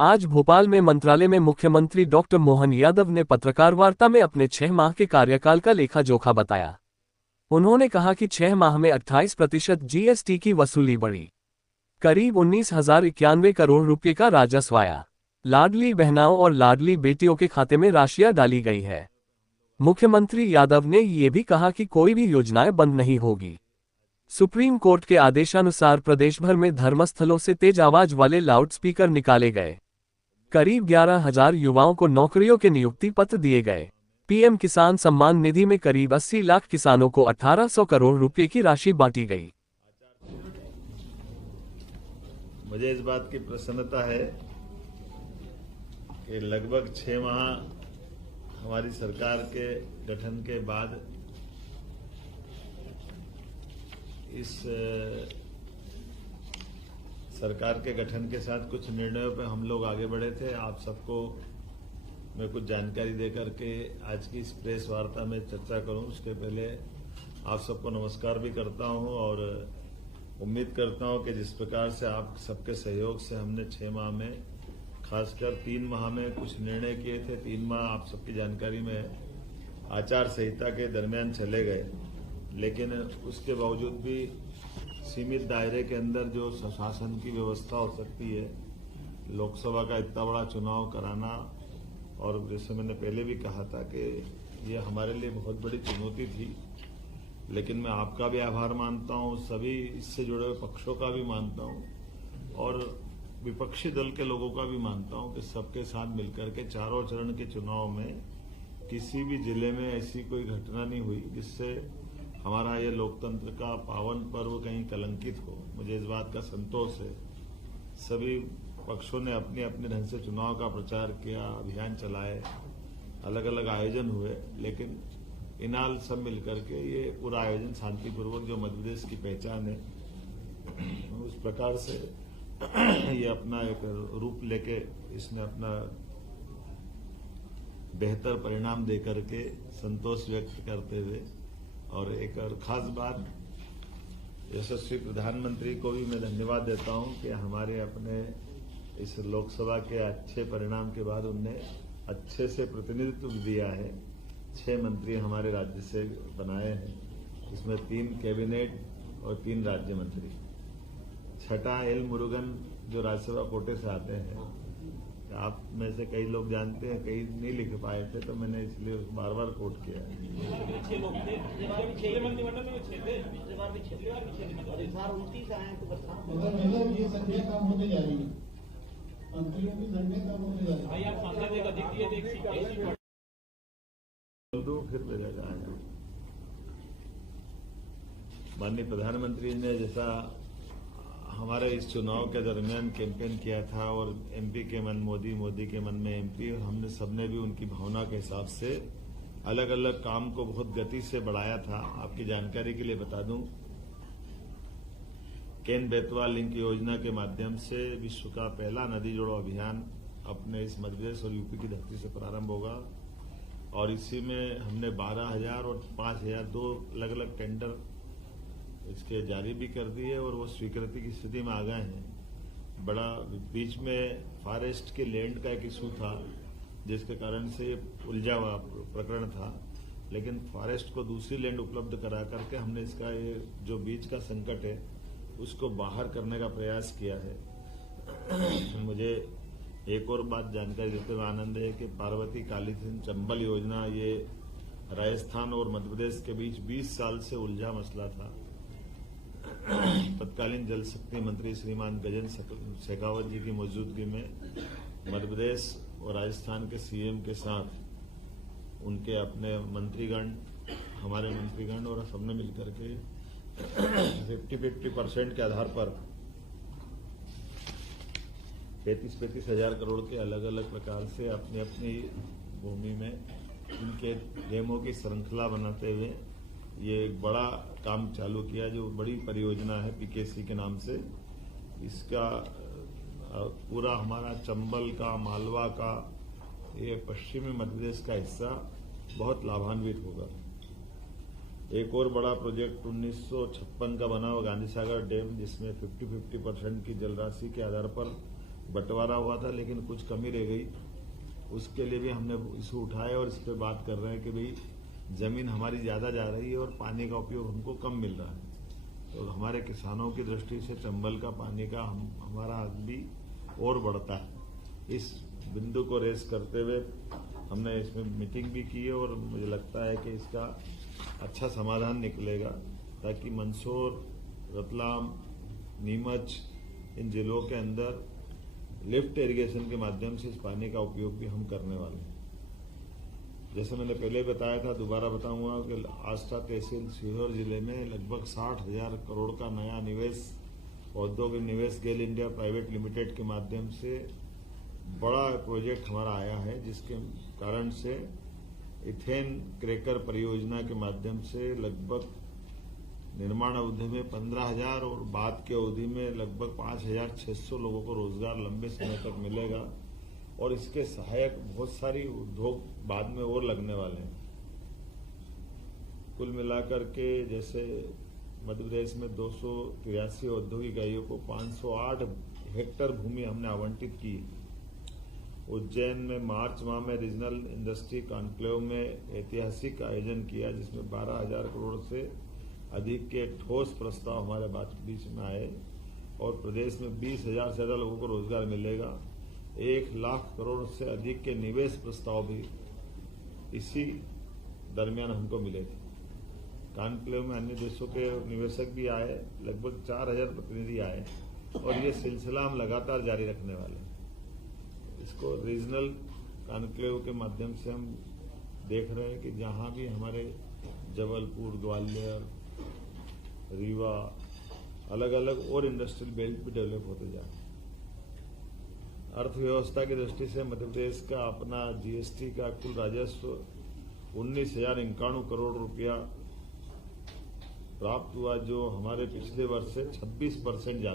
आज भोपाल में मंत्रालय में मुख्यमंत्री डॉक्टर मोहन यादव ने पत्रकार वार्ता में अपने 6 माह के कार्यकाल का लेखा जोखा बताया। उन्होंने कहा कि 6 माह में 28% जीएसटी की वसूली बढ़ी, करीब 19,091 करोड़ रुपये का राजस्व आया, लाडली बहनाओं और लाडली बेटियों के खाते में राशियां डाली गई है। मुख्यमंत्री यादव ने ये भी कहा कि कोई भी योजनाएं बंद नहीं होगी। सुप्रीम कोर्ट के आदेशानुसार प्रदेश भर में धर्मस्थलों से तेज आवाज वाले लाउडस्पीकर निकाले गए। करीब 11,000 युवाओं को नौकरियों के नियुक्ति पत्र दिए गए। पीएम किसान सम्मान निधि में करीब 80 लाख किसानों को 1800 करोड़ रुपए की राशि बांटी गई। मुझे इस बात की प्रसन्नता है कि लगभग 6 माह हमारी सरकार के गठन के बाद इस सरकार के गठन के साथ कुछ निर्णयों पर हम लोग आगे बढ़े थे। आप सबको मैं कुछ जानकारी देकर के आज की इस प्रेस वार्ता में चर्चा करूं, उसके पहले आप सबको नमस्कार भी करता हूं और उम्मीद करता हूं कि जिस प्रकार से आप सबके सहयोग से हमने 6 माह में, खासकर 3 माह में कुछ निर्णय किए थे। 3 माह आप सबकी जानकारी में आचार संहिता के दरमियान चले गए, लेकिन उसके बावजूद भी सीमित दायरे के अंदर जो शासन की व्यवस्था हो सकती है, लोकसभा का इतना बड़ा चुनाव कराना, और जैसे मैंने पहले भी कहा था कि ये हमारे लिए बहुत बड़ी चुनौती थी। लेकिन मैं आपका भी आभार मानता हूं, सभी इससे जुड़े हुए पक्षों का भी मानता हूं और विपक्षी दल के लोगों का भी मानता हूं कि सबके साथ मिलकर के चारों चरण के चुनाव में किसी भी जिले में ऐसी कोई घटना नहीं हुई जिससे हमारा ये लोकतंत्र का पावन पर्व कहीं कलंकित हो। मुझे इस बात का संतोष है। सभी पक्षों ने अपने अपने ढंग से चुनाव का प्रचार किया, अभियान चलाए, अलग अलग आयोजन हुए, लेकिन इनाल सब मिलकर के ये पूरा आयोजन शांतिपूर्वक, जो मध्य प्रदेश की पहचान है, उस प्रकार से ये अपना एक रूप लेके इसने अपना बेहतर परिणाम देकर के संतोष व्यक्त करते हुए, और एक और खास बात, यशस्वी प्रधानमंत्री को भी मैं धन्यवाद देता हूं कि हमारे अपने इस लोकसभा के अच्छे परिणाम के बाद उनने अच्छे से प्रतिनिधित्व दिया है। 6 मंत्री हमारे राज्य से बनाए हैं, इसमें 3 कैबिनेट और 3 राज्य मंत्री। छठा एल मुरुगन जो राज्यसभा कोटे से आते हैं, आप में से कई लोग जानते हैं, कई नहीं लिख पाए थे, तो मैंने इसलिए बार बार कोट किया। फिर मिलेगा। माननीय प्रधानमंत्री ने जैसा हमारे इस चुनाव के दरमियान कैंपेन किया था, और एमपी के मन मोदी, मोदी के मन में एमपी, हमने सबने भी उनकी भावना के हिसाब से अलग अलग काम को बहुत गति से बढ़ाया था। आपकी जानकारी के लिए बता दूं, केन बेतवा लिंक योजना के माध्यम से विश्व का पहला नदी जोड़ो अभियान अपने इस मध्य प्रदेश और यूपी की धरती से प्रारंभ होगा, और इसी में हमने 12,000 और 5,000 2 अलग अलग टेंडर इसके जारी भी कर दिए, और वो स्वीकृति की स्थिति में आ गए हैं। बड़ा बीच में फॉरेस्ट के लैंड का एक इशू था, जिसके कारण से ये उलझा हुआ प्रकरण था, लेकिन फॉरेस्ट को दूसरी लैंड उपलब्ध करा करके हमने इसका ये जो बीच का संकट है उसको बाहर करने का प्रयास किया है। मुझे एक और बात जानकारी देते हुए आनंद है कि पार्वती कालीसिंध चंबल योजना, ये राजस्थान और मध्य प्रदेश के बीच 20 साल से उलझा मसला था। तत्कालीन जल शक्ति मंत्री श्रीमान गजेंद्र शेखावत जी की मौजूदगी में मध्य प्रदेश और राजस्थान के सीएम के साथ उनके अपने मंत्रीगण, हमारे मंत्रीगण और सबने मिलकर के 50-50% के आधार पर 35-35 हजार करोड़ के अलग अलग प्रकार से अपनी अपनी भूमि में इनके डेमो की श्रृंखला बनाते हुए ये एक बड़ा काम चालू किया, जो बड़ी परियोजना है पीकेसी के नाम से। इसका पूरा हमारा चंबल का, मालवा का, ये पश्चिमी मध्य प्रदेश का हिस्सा बहुत लाभान्वित होगा। एक और बड़ा प्रोजेक्ट 1956 का बना हुआ गांधी सागर डैम, जिसमें 50-50% की जल राशि के आधार पर बंटवारा हुआ था, लेकिन कुछ कमी रह गई। उसके लिए भी हमने इशू उठाए और इस पर बात कर रहे हैं कि भाई जमीन हमारी ज्यादा जा रही है और पानी का उपयोग हमको कम मिल रहा है। तो हमारे किसानों की दृष्टि से चंबल का पानी का हमारा हक भी और बढ़ता है। इस बिंदु को रेस करते हुए हमने इसमें मीटिंग भी की है और मुझे लगता है कि इसका अच्छा समाधान निकलेगा, ताकि मंदसौर, रतलाम, नीमच इन जिलों के अंदर लिफ्ट इरिगेशन के माध्यम से इस पानी का उपयोग भी हम करने वाले हैं। जैसे मैंने पहले बताया था, दोबारा बताऊंगा कि आस्था तहसील सीहोर जिले में लगभग 60,000 करोड़ का नया निवेश, औद्योगिक निवेश गेल इंडिया प्राइवेट लिमिटेड के माध्यम से बड़ा प्रोजेक्ट हमारा आया है, जिसके कारण से इथेन क्रैकर परियोजना के माध्यम से लगभग निर्माण अवधि में 15,000 और बाद की अवधि में लगभग 5,600 लोगों को रोजगार लंबे समय तक मिलेगा। और इसके सहायक बहुत सारी उद्योग बाद में और लगने वाले हैं। कुल मिलाकर के जैसे मध्य प्रदेश में 283 औद्योगिक इकाइयों को 508 हेक्टेयर भूमि हमने आवंटित की। उज्जैन में मार्च माह में रीजनल इंडस्ट्री कॉन्क्लेव में ऐतिहासिक आयोजन किया, जिसमें 12,000 करोड़ से अधिक के ठोस प्रस्ताव हमारे बीच में आए और प्रदेश में 20,000 से ज्यादा लोगों को रोजगार मिलेगा। 1,00,000 करोड़ से अधिक के निवेश प्रस्ताव भी इसी दरमियान हमको मिले थे। कॉन्क्लेव में अन्य देशों के निवेशक भी आए, लगभग 4,000 प्रतिनिधि आए और ये सिलसिला हम लगातार जारी रखने वाले हैं। इसको रीजनल कॉन्क्लेव के माध्यम से हम देख रहे हैं कि जहां भी हमारे जबलपुर, ग्वालियर, रीवा, अलग अलग और इंडस्ट्रियल बेल्ट भी डेवलप होते जा रहे हैं। अर्थव्यवस्था की दृष्टि से मध्य प्रदेश का अपना जीएसटी का कुल राजस्व 19,051 करोड़ रुपया प्राप्त हुआ, जो हमारे पिछले वर्ष से 26% ज्यादा